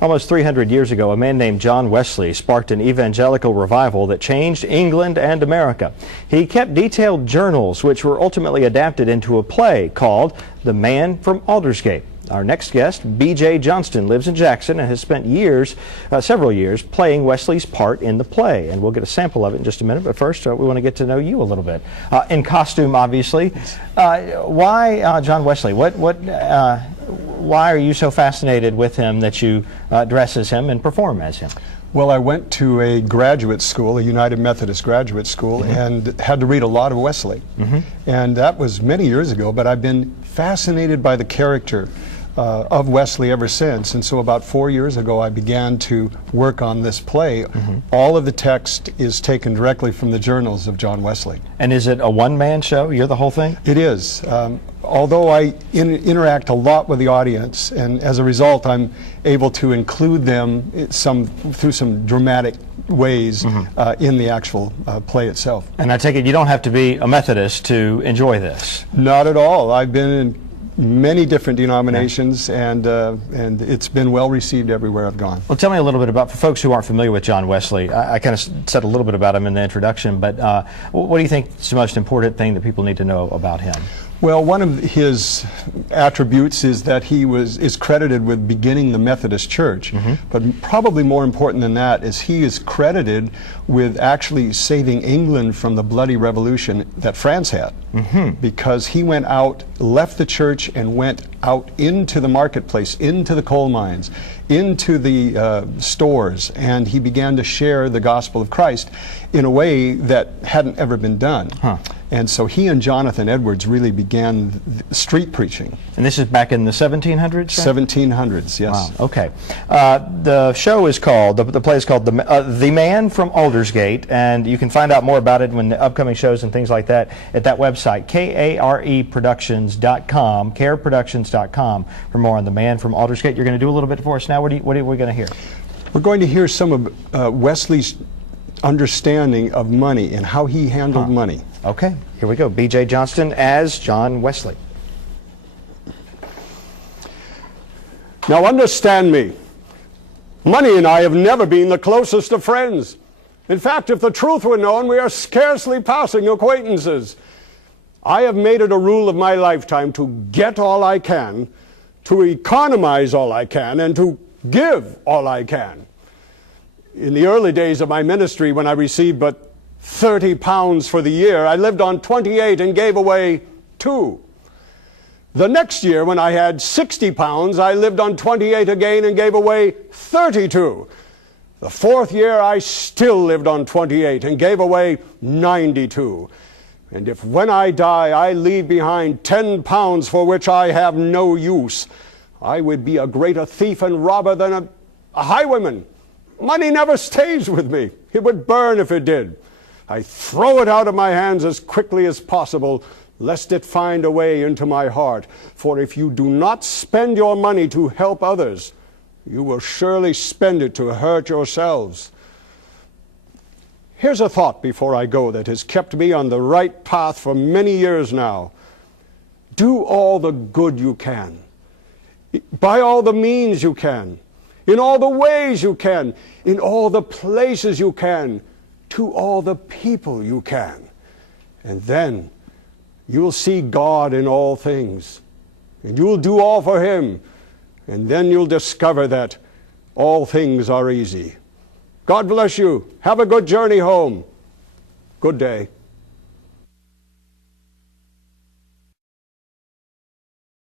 Almost 300 years ago, a man named John Wesley sparked an evangelical revival that changed England and America. He kept detailed journals which were ultimately adapted into a play called The Man from Aldersgate. Our next guest, B.J. Johnston, lives in Jackson and has spent several years playing Wesley's part in the play. And we'll get a sample of it in just a minute, but first we want to get to know you a little bit. In costume, obviously. Why John Wesley? Why are you so fascinated with him that you dress as him and perform as him? Well, I went to a graduate school, a United Methodist graduate school, and had to read a lot of Wesley. And that was many years ago, but I've been fascinated by the character of Wesley ever since. And so about 4 years ago, I began to work on this play. All of the text is taken directly from the journals of John Wesley. And is it a one-man show? You're the whole thing? It is. Although I interact a lot with the audience, and as a result I'm able to include them through some dramatic ways in the actual play itself. And I take it you don't have to be a Methodist to enjoy this? Not at all. I've been in many different denominations, and it's been well received everywhere I've gone. Well, tell me a little bit about, for folks who aren't familiar with John Wesley, I kind of said a little bit about him in the introduction, but what do you think is the most important thing that people need to know about him? Well, one of his attributes is that he is credited with beginning the Methodist Church. But probably more important than that is he is credited with actually saving England from the bloody revolution that France had. Because he went out, left the church, and went out into the marketplace, into the coal mines, into the stores, and he began to share the gospel of Christ in a way that hadn't ever been done. And so he and Jonathan Edwards really began street preaching. And this is back in the 1700s? Right? 1700s, yes. Wow, okay. The show is called, the play is called The Man from Aldersgate, and you can find out more about it when the upcoming shows and things like that at that website, kareproductions.com, careproductions.com, for more on The Man from Aldersgate. You're going to do a little bit for us now. What are we going to hear? We're going to hear some of Wesley's understanding of money and how he handled money. Okay, here we go. B.J. Johnston as John Wesley. Now understand me. Money and I have never been the closest of friends. In fact, if the truth were known, we are scarcely passing acquaintances. I have made it a rule of my lifetime to get all I can, to economize all I can, and to give all I can. In the early days of my ministry, when I received but £30 for the year, I lived on 28 and gave away 2. The next year, when I had £60, I lived on 28 again and gave away 32. The fourth year, I still lived on 28 and gave away 92. And if when I die, I leave behind £10 for which I have no use, I would be a greater thief and robber than a highwayman. Money never stays with me. It would burn if it did. I throw it out of my hands as quickly as possible, lest it find a way into my heart. For if you do not spend your money to help others, you will surely spend it to hurt yourselves. Here's a thought before I go that has kept me on the right path for many years now. Do all the good you can, by all the means you can, in all the ways you can, in all the places you can, to all the people you can. And then you'll see God in all things, and you'll do all for Him, and then you'll discover that all things are easy. God bless you. Have a good journey home. Good day.